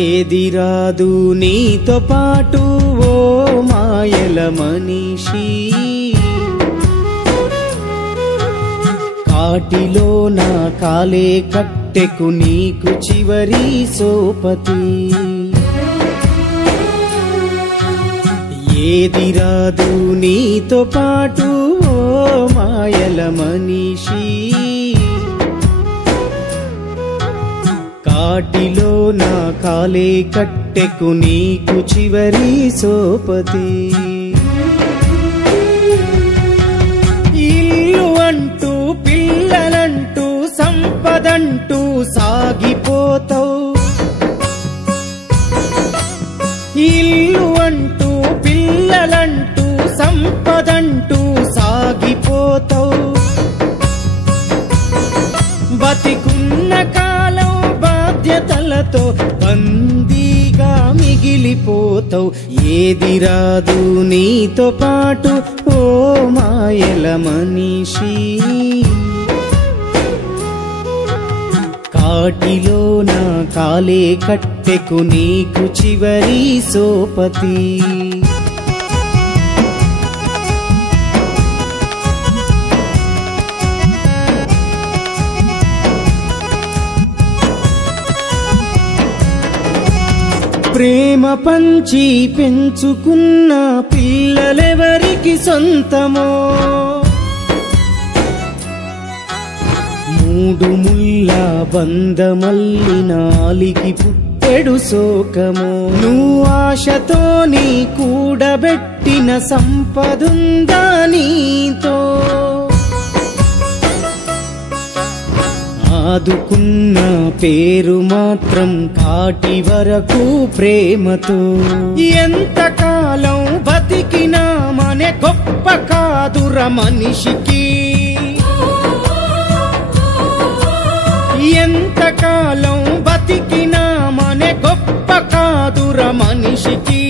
ఏది రాదు నీతో పాటు ఓ మాయల మనిషి, కాటిలో నా కాలే కట్టెకు నీకు చివరి సోపతి. ఏది రాదు నీతో పాటు ఓ మాయల మనిషి, కాటిలో నా కాలే కట్టెకు నీకు చివరి సోపతి. ఇల్లు అంటూ పిల్లలంటూ సంపదంటూ సాగిపోతావు, ఇల్లు అంటూ పిల్లలంటూ సంపదంటూ సాగిపోతావు. బతికున్న కాలం బాధ్యతలతో బందీగా మిగిలిపోతావు. ఏది రాదు నీతో పాటు ఓ మాయల మనిషి, కాటిలో నా కాలే కట్టెకు నీకు చివరి సోపతి. ప్రేమ పంచి పెంచుకున్న పిల్లలెవరికి సొంతమో, మూడు ముళ్ళ బంధమల్లి నాలికి పుట్టెడు శోకమో. నువ్వు ఆశతో నీ కూడబెట్టిన సంపదుందా నీతో, ఆదుకున్న పేరు మాత్రం కాటి వరకు ప్రేమతో. ఎంతకాలం బతికినా మనే గొప్ప కాదుర మనిషికి, ఎంతకాలం బతికినా మనే గొప్ప కాదుర మనిషికి.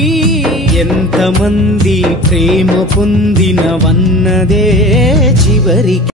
ఎంతమంది ప్రేమ పొందినవన్నదే చివరికి.